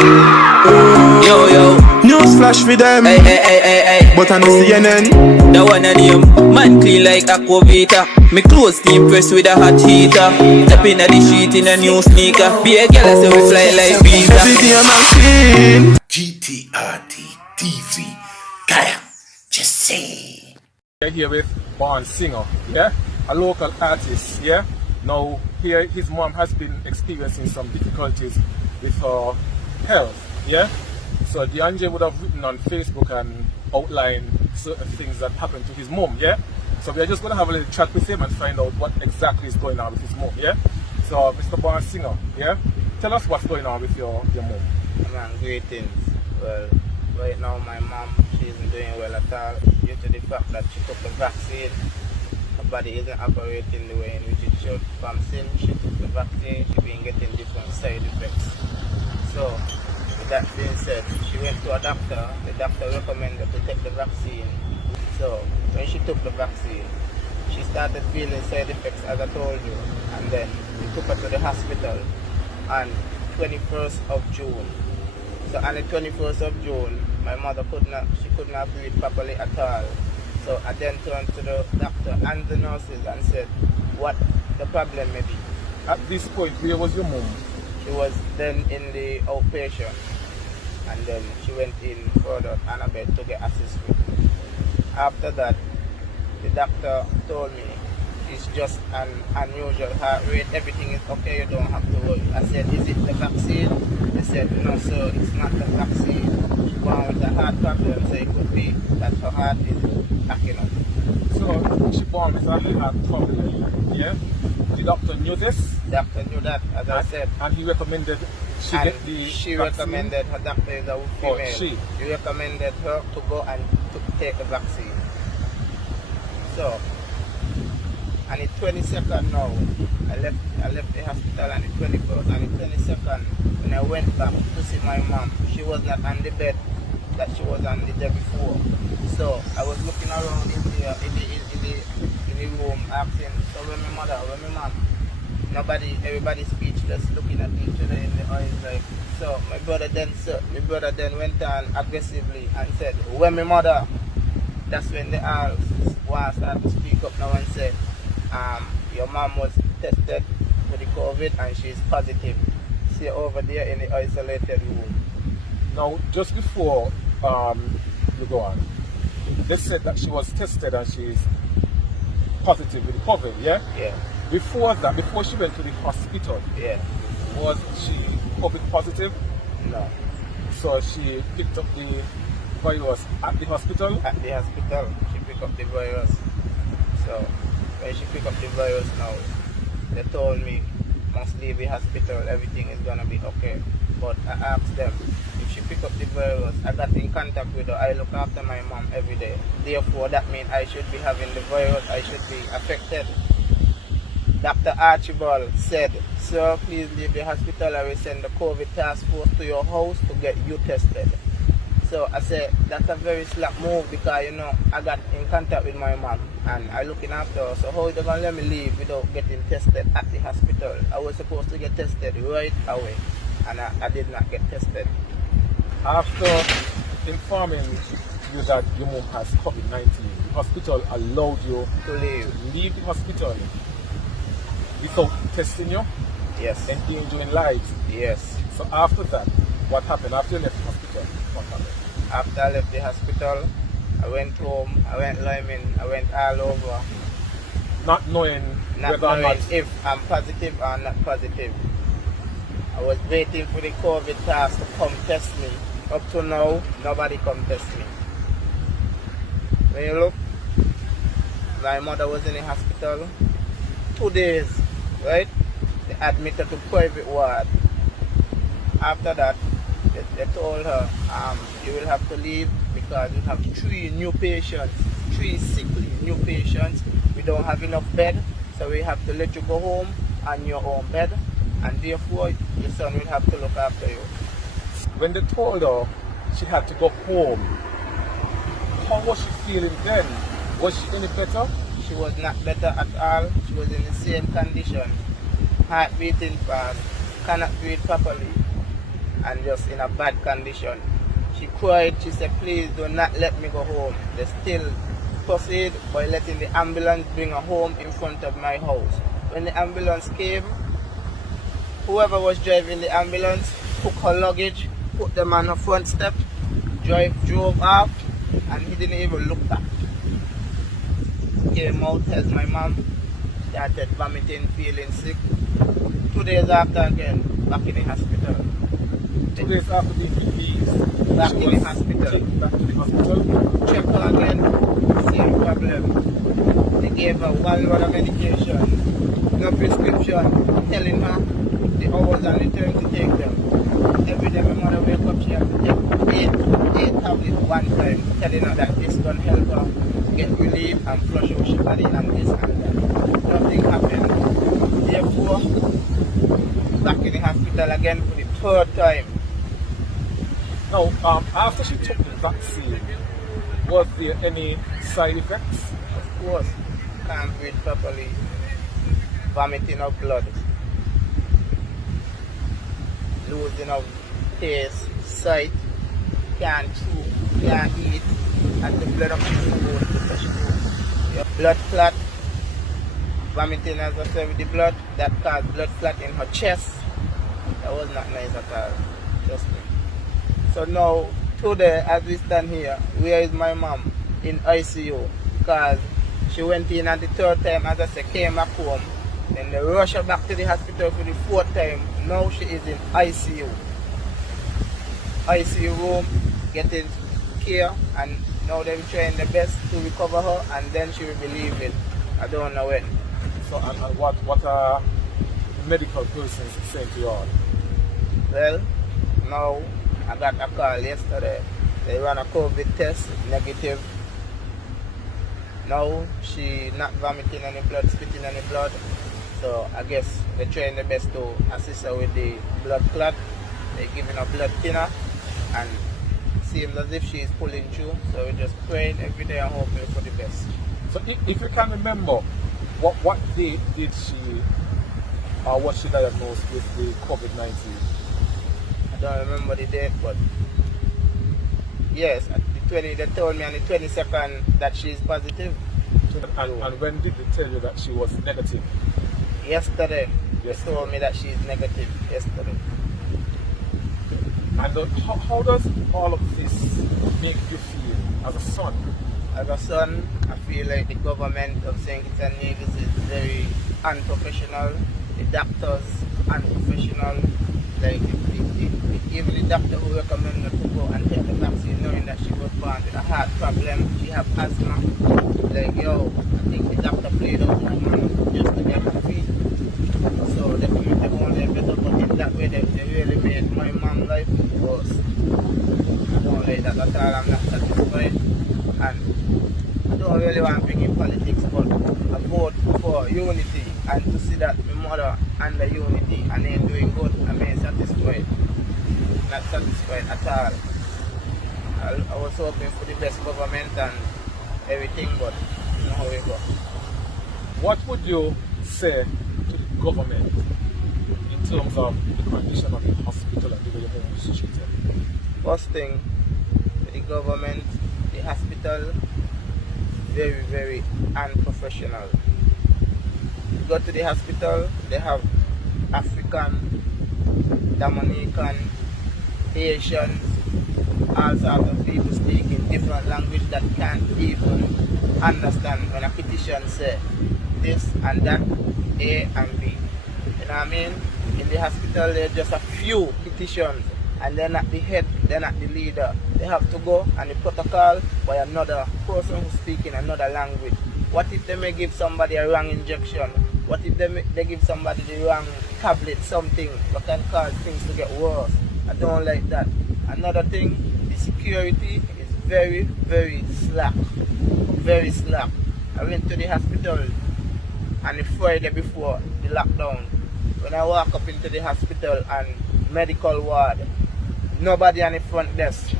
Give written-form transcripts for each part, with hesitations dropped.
Yo, yo. News flash for them. Hey. But I know CNN. That one a name. Man clean like Aquavita. Me clothes team pressed with a hot heater. Step in the sheet in a new sneaker. Be a girl say we fly like Visa. Every day man clean. GTRT TV. Kaya, just say. We're here with Born Singer, yeah, a local artist, yeah. Now here his mom has been experiencing some difficulties with her health, yeah. So DeAndre would have written on Facebook and outlined certain things that happened to his mom, yeah. So we are just gonna have a little chat with him and find out what exactly is going on with his mom, yeah. So Mr. Born Singer, yeah, tell us what's going on with your mom. Man, greetings. Well, right now my mom, she isn't doing well at all due to the fact that she took the vaccine. Her body isn't operating the way in which it should. From since she took the vaccine, she's been getting different side effects. So, with that being said, she went to a doctor. The doctor recommended to take the vaccine. So, when she took the vaccine, she started feeling side effects as I told you. And then we took her to the hospital on 21st of June. So on the 21st of June, my mother could not breathe properly at all. So I then turned to the doctor and the nurses and said what the problem may be. At this point, where was your mom? She was then in the outpatient, and then she went in further on a bed to get assistance. After that, the doctor told me it's just an unusual heart rate, everything is okay, you don't have to worry. I said, is it the vaccine? They said, no sir, it's not the vaccine. She born with a heart problem, so it could be that her heart is acting up. So she born with a heart problem, yeah? The doctor knew this? The doctor knew that, as I said. And he recommended she And get the she vaccine? recommended, her doctor is a female. Oh, she recommended her to go and to take the vaccine. So, on the 22nd now, I left the hospital on the 21st. On the 22nd, when I went back to see my mom, she was not on the bed that she was on the day before. So I was looking around in the room asking, so where my mother, where my mom? Nobody, everybody speechless, looking at each other in the eyes like. So my brother then went on aggressively and said, where my mother? That's when they all started to speak up now and say, your mom was tested for the COVID and she's positive. See over there in the isolated room. Now, just before you go on, they said that she was tested and she's positive with COVID, yeah? Yeah. Before that, before she went to the hospital, Yeah. was she COVID positive? No. So she picked up the virus at the hospital? At the hospital, she picked up the virus. So when she picked up the virus now, they told me must leave the hospital, everything is gonna be okay. But I asked them, if she picked up the virus, I got in contact with her, I look after my mom every day. Therefore that means I should be having the virus, I should be affected. Dr. Archibald said, sir, please leave the hospital, I will send the COVID task force to your house to get you tested. So I said, that's a very slack move because, you know, I got in contact with my mom and I looking after her. So how are they going to let me leave without getting tested at the hospital? I was supposed to get tested right away and I did not get tested. After informing you that your mom has COVID-19, the hospital allowed you To leave. to leave the hospital without testing you? Yes. Endangering lives. Yes. So after that, what happened? After you left the hospital, what happened? After I left the hospital, I went home, I went Lyman, I went all over. Not knowing Not whether or knowing not if I'm positive or not positive. I was waiting for the COVID task to come test me. Up to now, nobody come test me. When you look, my mother was in the hospital 2 days, right? They admitted to private ward. After that, they told her, you will have to leave because we have 3 new patients, 3 sickly new patients. We don't have enough bed, so we have to let you go home on your own bed, and therefore your son will have to look after you. when they told her she had to go home, how was she feeling then? Was she any better? She was not better at all. She was in the same condition. Heart beating fast, cannot breathe properly. and just in a bad condition. She cried, she said, please do not let me go home. They still proceed by letting the ambulance bring her home in front of my house. When the ambulance came, whoever was driving the ambulance took her luggage, put them on her front step, drove off, and he didn't even look back. Came out, as my mom started vomiting, feeling sick. 2 days after again, back in the hospital. 2 days after the PPs, Back in the hospital. Back to the hospital. Check her again, same problem. They gave her one lot of medication, no prescription, telling her the hours and the time to take them. Every day my mother wake up, she has to take eight tablets one time, telling her that this can help her get relief and flush out she body and this and that. Nothing happened. Therefore, back in the hospital again for the third time. Now, after she took the vaccine, was there any side effects? Of course, can't breathe properly, vomiting of blood, losing of taste, sight, can't chew, can't eat, and the blood of the blood clot, vomiting as I said with the blood, that caused blood clot in her chest. That was not nice at all, trust me. So now, today as we stand here, where is my mom? In ICU, because she went in at the third time, as I said, came back home. Then they rushed her back to the hospital for the fourth time. Now she is in ICU. ICU room, getting care, and now they're trying their best to recover her, and then she will be leaving. I don't know when. So, and what are medical persons saying to you all? Well, now I got a call yesterday. They ran a COVID test, negative. Now she not vomiting any blood, spitting any blood. So I guess they're trying their best to assist her with the blood clot. They're giving her blood thinner, and seems as if she is pulling through. So we're just praying every day and hoping for the best. So if you can remember, what day did she, or was she diagnosed with the COVID-19? I don't remember the date, but yes, at the 20, they told me on the 22nd that she is positive. And when did they tell you that she was negative? Yesterday. Yes. They told me that she is negative yesterday. And how does all of this make you feel as a son? As a son, I feel like the government of St. Kitts and Nevis is very unprofessional. The doctors unprofessional. Like even the doctor who recommended her to go and take the vaccine, knowing that she was born with a heart problem, she have asthma. Like yo, I think the doctor played out my mom just to get her feet. So they could make them only better, but in that way they really made my mom's life worse. I don't like that at all. I'm not satisfied, and I don't really want to bring in politics, but I vote for unity, and to see that my mother under unity and ain't doing good, I mean satisfied. Not satisfied at all. I was hoping for the best government and everything, but you know how we go. What would you say to the government in terms of the condition of the hospital and the way home is treated? First thing, the government, the hospital, very, very unprofessional. You go to the hospital, they have African, Dominican, Haitian, all sorts of people speaking different language that can't even understand when a petition say this and that, A and B. You know what I mean? In the hospital, there are just a few petitions, and they're not the head, they're not the leader. They have to go and the protocol by another person who's speaking another language. What if they may give somebody a wrong injection? What if they give somebody the wrong tablet, something that can cause things to get worse? I don't like that. Another thing, the security is very, very slack. Very slack. I went to the hospital on the Friday before the lockdown. When I walk up into the hospital and medical ward, nobody on the front desk.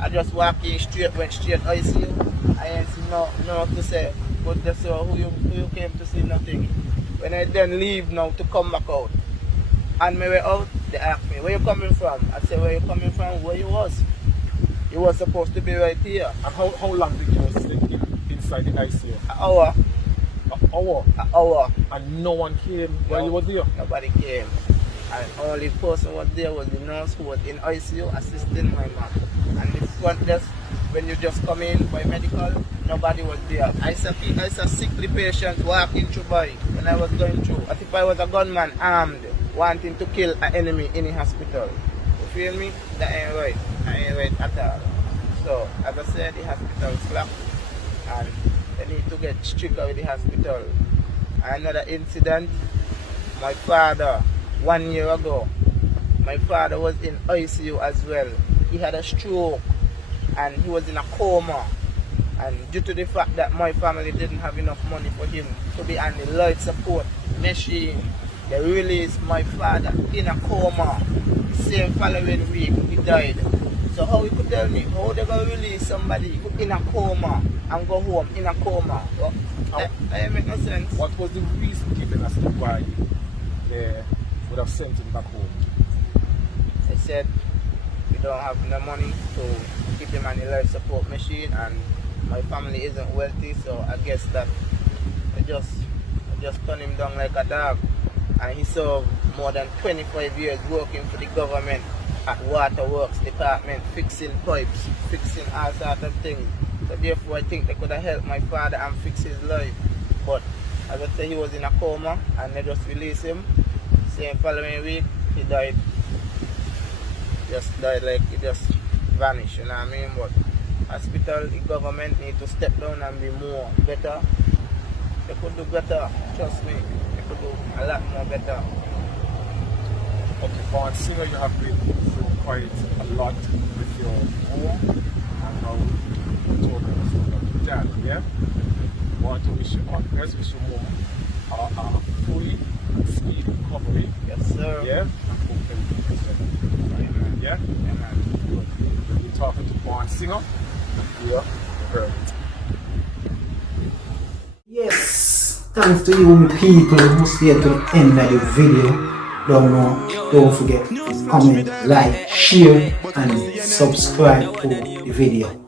I just walk in straight, went straight ICU. I ain't see no to say, but that's who you came to see, nothing. When I then leave now to come back out, And me way out, they asked me, where you coming from? I said, where you coming from? Where you was? You was supposed to be right here. And how long did you stay inside the ICU? An hour. An hour? An hour. And no one came while you was there? Nobody came. And only person was there was the nurse who was in ICU assisting my mom. And the front desk, when you just come in by medical, nobody was there. I saw sickly patients walking through by when I was going through. What if I was a gunman armed, wanting to kill an enemy in a hospital? You feel me? That ain't right. That ain't right at all. So, as I said, the hospital slapped and they need to get stricter with the hospital. Another incident, my father, 1 year ago, my father was in ICU as well. He had a stroke and he was in a coma. And due to the fact that my family didn't have enough money for him to be on the life support machine, they released my father in a coma. The same following week, he died. So how you could tell me, how they going to release somebody in a coma and go home in a coma? Well, that make no sense. What was the reason given as to why they would have sent him back home? They said we don't have no money to keep him on the life support machine, and my family isn't wealthy, so I guess that I just turn him down like a dog. And he served more than 25 years working for the government at waterworks department, fixing pipes, fixing all sorts of things. So therefore I think they could have helped my father and fix his life. But as I say, he was in a coma and they just released him. Same following week, he died. Just died, like he just vanished, you know what I mean? But hospital, the government need to step down and be more better. They could do better, trust me. They could do a lot more better. Okay, Born Singer, you have been through quite a lot with your mom and how you told us about your dad, yeah? Want to wish you all the best, wish your mom a fully and speedy recovery. Yes, sir. Yeah? And hopefully, yeah? Yeah, man. Good. We'll be talking to Born Singer. Yeah, heard it. Yes, thanks to you people who stayed to the end of the video. Don't forget to comment, like, share and subscribe to the video.